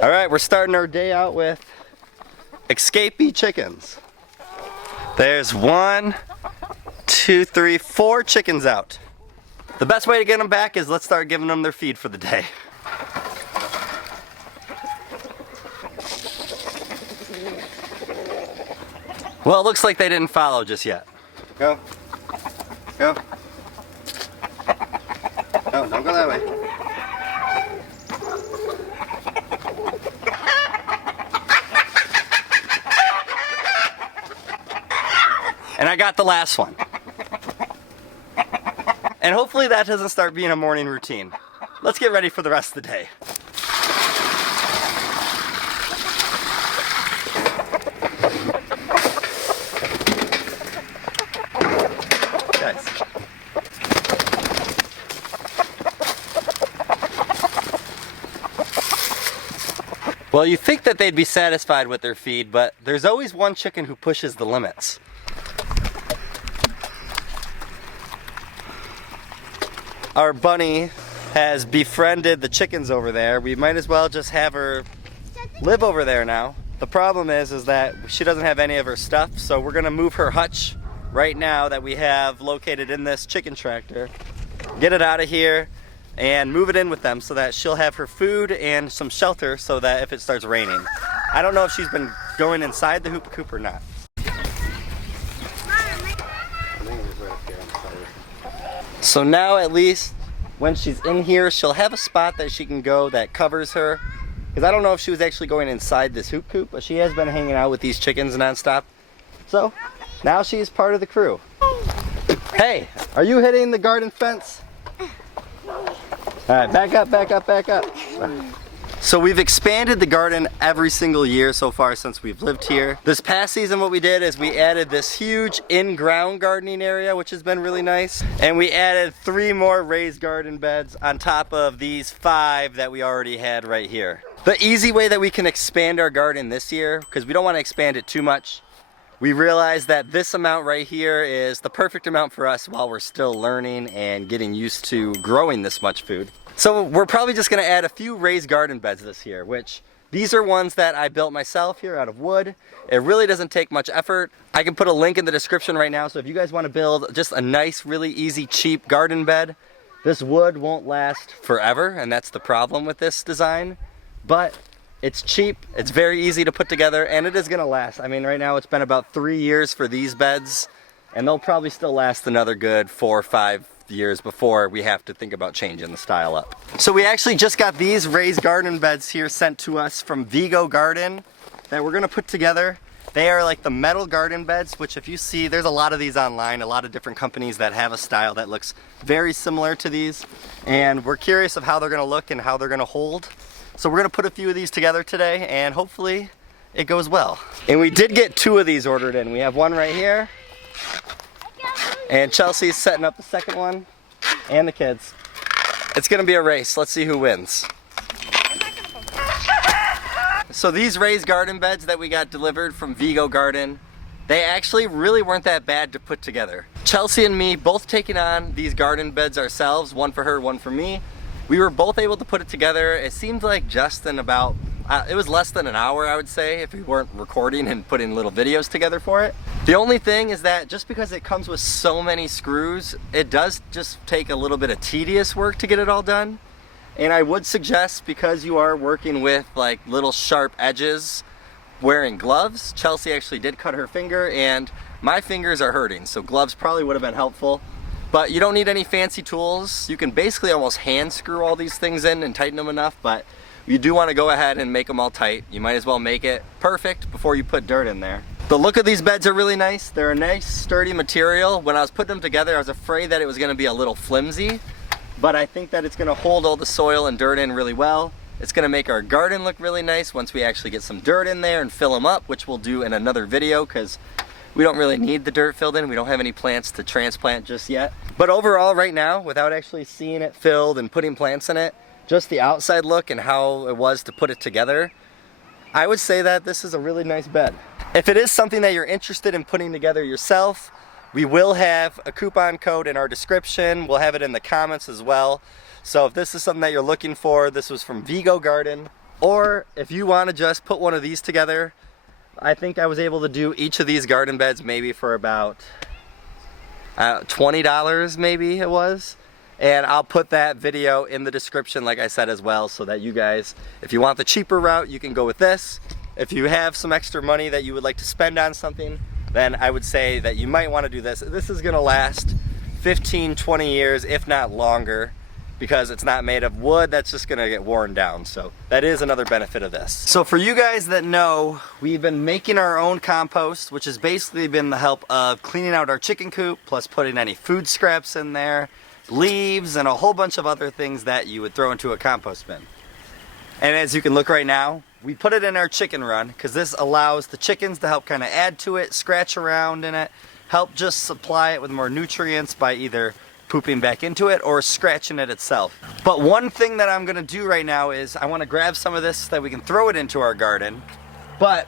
All right, we're starting our day out with escapee chickens. There's 1, 2, 3, 4 chickens out. The best way to get them back is let's start giving them their feed for the day. Well, it looks like they didn't follow just yet. Go. Go. No, don't go that way. And I got the last one. And hopefully that doesn't start being a morning routine. Let's get ready for the rest of the day. Guys. Well, you think that they'd be satisfied with their feed, but there's always one chicken who pushes the limits. Our bunny has befriended the chickens over there. We might as well just have her live over there now. The problem is that she doesn't have any of her stuff, so we're gonna move her hutch right now that we have located in this chicken tractor. Get it out of here and move it in with them so that she'll have her food and some shelter so that if it starts raining. I don't know if she's been going inside the hoop coop or not. So now at least when she's in here, she'll have a spot that she can go that covers her. Because I don't know if she was actually going inside this hoop coop, but she has been hanging out with these chickens nonstop. So now she's part of the crew. Hey, are you hitting the garden fence? All right, back up, back up, back up. So we've expanded the garden every single year so far since we've lived here. This past season what we did is we added this huge in-ground gardening area, which has been really nice. And we added 3 more raised garden beds on top of these 5 that we already had right here. The easy way that we can expand our garden this year, because we don't want to expand it too much, we realized that this amount right here is the perfect amount for us while we're still learning and getting used to growing this much food. So we're probably just gonna add a few raised garden beds this year, which these are ones that I built myself here out of wood. It really doesn't take much effort. I can put a link in the description right now, so if you guys wanna build just a nice, really easy, cheap garden bed, this wood won't last forever, and that's the problem with this design. But it's cheap, it's very easy to put together, and it is gonna last. I mean, right now it's been about 3 years for these beds, and they'll probably still last another good 4 or 5 years before we have to think about changing the style up. So we actually just got these raised garden beds here sent to us from Vigo Garden that we're gonna put together. They are like the metal garden beds, which if you see, there's a lot of these online, a lot of different companies that have a style that looks very similar to these. And we're curious of how they're gonna look and how they're gonna hold. So we're gonna put a few of these together today and hopefully it goes well. And we did get 2 of these ordered in. We have one right here. And Chelsea's setting up the second one, and the kids. It's gonna be a race. Let's see who wins. So these raised garden beds that we got delivered from Vigo Garden, they actually really weren't that bad to put together. Chelsea and me both taking on these garden beds ourselves, one for her, one for me. We were both able to put it together. It seemed like just in about, it was less than an hour, I would say, if we weren't recording and putting little videos together for it. The only thing is that just because it comes with so many screws, it does just take a little bit of tedious work to get it all done. And I would suggest, because you are working with like little sharp edges, wearing gloves. Chelsea actually did cut her finger and my fingers are hurting, so gloves probably would have been helpful. But you don't need any fancy tools. You can basically almost hand screw all these things in and tighten them enough, but you do want to go ahead and make them all tight. You might as well make it perfect before you put dirt in there. The look of these beds are really nice. They're a nice sturdy material. When I was putting them together, I was afraid that it was going to be a little flimsy, but I think that it's going to hold all the soil and dirt in really well. It's going to make our garden look really nice once we actually get some dirt in there and fill them up, which we'll do in another video because we don't really need the dirt filled in. We don't have any plants to transplant just yet. But overall right now, without actually seeing it filled and putting plants in it, just the outside look and how it was to put it together, I would say that this is a really nice bed. If it is something that you're interested in putting together yourself, we will have a coupon code in our description. We'll have it in the comments as well. So if this is something that you're looking for, this was from Vigo Garden. Or if you want to just put one of these together, I think I was able to do each of these garden beds maybe for about $20 maybe it was. And I'll put that video in the description like I said as well, so that you guys, if you want the cheaper route, you can go with this. If you have some extra money that you would like to spend on something, then I would say that you might want to do this. This is gonna last 15, 20 years, if not longer, because it's not made of wood that's just gonna get worn down. So that is another benefit of this. So for you guys that know, we've been making our own compost, which has basically been the help of cleaning out our chicken coop, plus putting any food scraps in there, leaves, and a whole bunch of other things that you would throw into a compost bin. And as you can look right now, we put it in our chicken run because this allows the chickens to help kind of add to it, scratch around in it, help just supply it with more nutrients by either pooping back into it or scratching it itself. But one thing that I'm gonna do right now is I wanna grab some of this so that we can throw it into our garden. But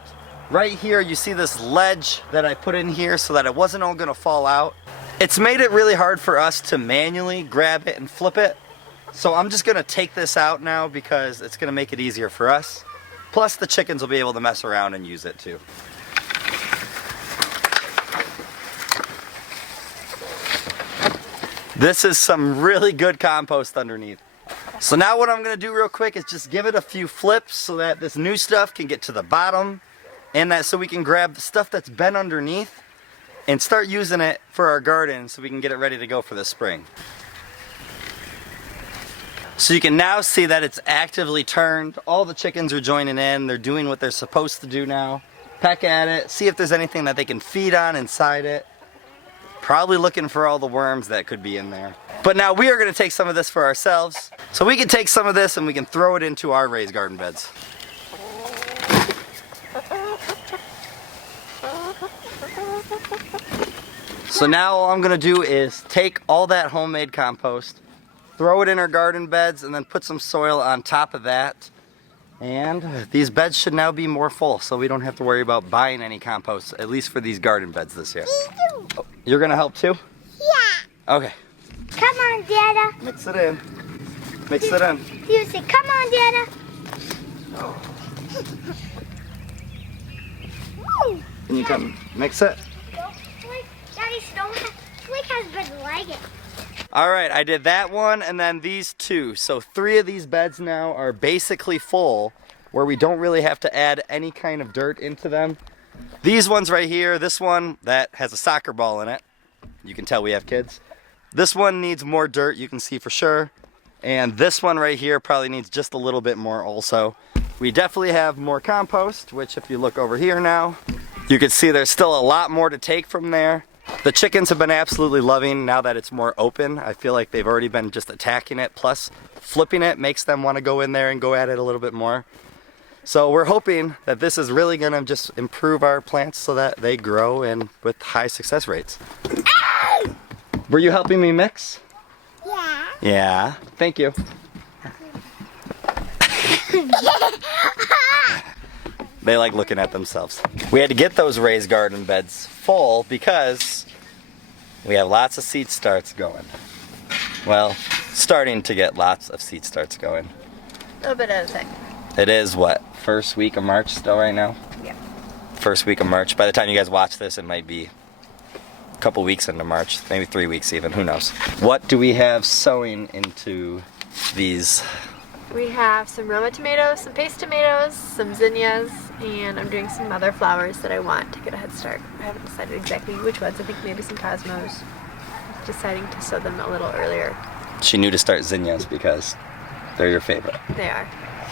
right here, you see this ledge that I put in here so that it wasn't all gonna fall out. It's made it really hard for us to manually grab it and flip it. So I'm just gonna take this out now because it's gonna make it easier for us. Plus the chickens will be able to mess around and use it too. This is some really good compost underneath. So now what I'm gonna do real quick is just give it a few flips so that this new stuff can get to the bottom, and that so we can grab the stuff that's been underneath and start using it for our garden so we can get it ready to go for the spring. So you can now see that it's actively turned. All the chickens are joining in. They're doing what they're supposed to do now. Peck at it, see if there's anything that they can feed on inside it. Probably looking for all the worms that could be in there. But now we are gonna take some of this for ourselves. So we can take some of this and we can throw it into our raised garden beds. So now all I'm gonna do is take all that homemade compost, throw it in our garden beds, and then put some soil on top of that. And these beds should now be more full, so we don't have to worry about buying any compost, at least for these garden beds this year. Oh, you're gonna help too? Yeah. Okay. Come on, Dada. Mix it in. Mix it in. You say, come on, Dada. Can you come mix it? Daddy, Slick has been legging. Alright, I did that one and then these two. So 3 of these beds now are basically full, where we don't really have to add any kind of dirt into them. These ones right here, this one that has a soccer ball in it. You can tell we have kids. This one needs more dirt, you can see for sure. And this one right here probably needs just a little bit more also. We definitely have more compost, which if you look over here now, you can see there's still a lot more to take from there. The chickens have been absolutely loving now that it's more open. I feel like they've already been just attacking it, plus flipping it makes them want to go in there and go at it a little bit more. So we're hoping that this is really going to just improve our plants so that they grow and with high success rates. Ow! Were you helping me mix? Yeah. Yeah, thank you. They like looking at themselves. We had to get those raised garden beds full because we have lots of seed starts going. Well, starting to get lots of seed starts going. A little bit at a time. It is what, first week of March still right now? Yeah. First week of March. By the time you guys watch this, it might be a couple weeks into March, maybe 3 weeks even, who knows. What do we have sowing into these? We have some Roma tomatoes, some paste tomatoes, some zinnias, and I'm doing some other flowers that I want to get a head start. I haven't decided exactly which ones. I think maybe some cosmos. Deciding to sow them a little earlier. She knew to start zinnias because they're your favorite. They are.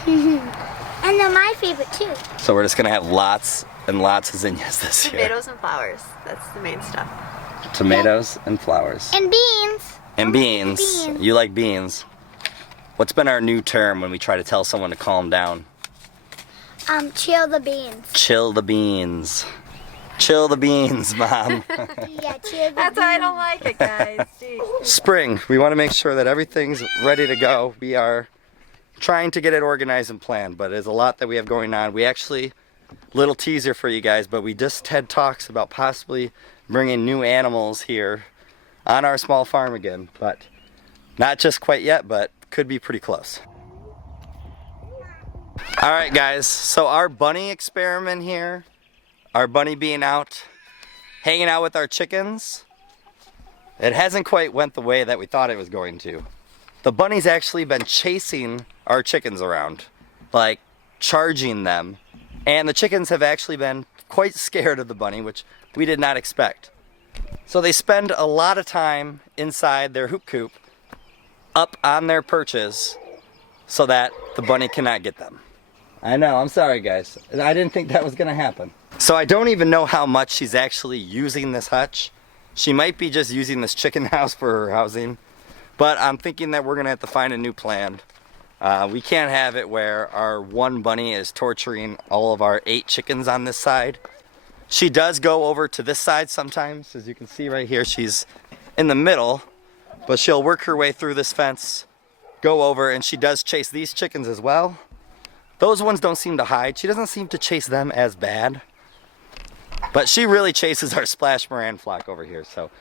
And they're my favorite too. So we're just gonna have lots and lots of zinnias this year. Tomatoes and flowers. That's the main stuff. Tomatoes and flowers. And beans. And beans. Beans. You like beans. What's been our new term when we try to tell someone to calm down? Chill the beans. Chill the beans. Chill the beans, Mom. Yeah, chill the That's why I don't like it, guys. Jeez. Spring. We want to make sure that everything's ready to go. We are trying to get it organized and planned, but there's a lot that we have going on. We actually, little teaser for you guys, but we just had talks about possibly bringing new animals here on our small farm again, but not just quite yet, but could be pretty close. All right, guys, so our bunny experiment here, our bunny being out, hanging out with our chickens, it hasn't quite went the way that we thought it was going to. The bunny's actually been chasing our chickens around, like charging them, and the chickens have actually been quite scared of the bunny, which we did not expect. So they spend a lot of time inside their hoop coop, up on their perches, so that the bunny cannot get them. I know, I'm sorry guys. I didn't think that was gonna happen. So I don't even know how much she's actually using this hutch. She might be just using this chicken house for her housing, but I'm thinking that we're gonna have to find a new plan. We can't have it where our one bunny is torturing all of our 8 chickens on this side. She does go over to this side sometimes. As you can see right here, she's in the middle, but she'll work her way through this fence, go over, and she does chase these chickens as well. Those ones don't seem to hide. She doesn't seem to chase them as bad. But she really chases our Splash Moran flock over here. So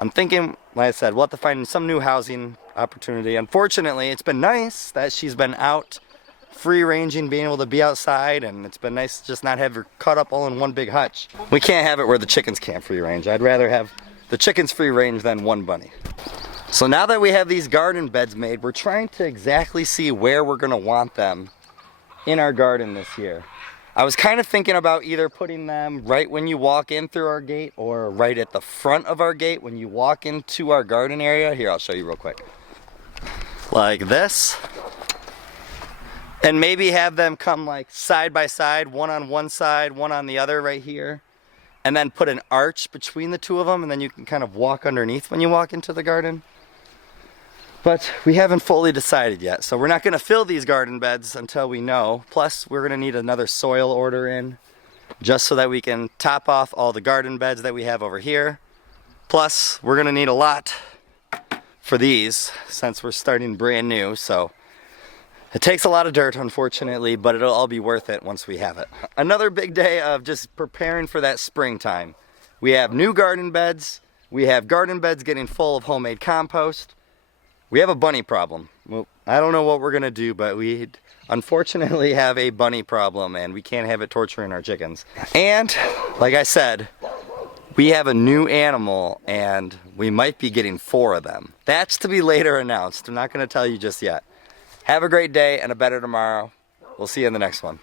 I'm thinking, like I said, we'll have to find some new housing opportunity. Unfortunately, it's been nice that she's been out free ranging, being able to be outside, and it's been nice to just not have her caught up all in one big hutch. We can't have it where the chickens can't free range. I'd rather have the chickens free range than one bunny. So now that we have these garden beds made, we're trying to exactly see where we're gonna want them in our garden this year. I was kind of thinking about either putting them right when you walk in through our gate or right at the front of our gate when you walk into our garden area. Here, I'll show you real quick. Like this. And maybe have them come like side by side, one on one side, one on the other right here. And then put an arch between the two of them, and then you can kind of walk underneath when you walk into the garden. But we haven't fully decided yet, so we're not going to fill these garden beds until we know. Plus, we're going to need another soil order in, just so that we can top off all the garden beds that we have over here. Plus, we're going to need a lot for these, since we're starting brand new, so it takes a lot of dirt, unfortunately, but it'll all be worth it once we have it. Another big day of just preparing for that springtime. We have new garden beds. We have garden beds getting full of homemade compost. We have a bunny problem. Well, I don't know what we're gonna do, but we unfortunately have a bunny problem, and we can't have it torturing our chickens. And like I said, we have a new animal, and we might be getting 4 of them. That's to be later announced. I'm not gonna tell you just yet. Have a great day and a better tomorrow. We'll see you in the next one.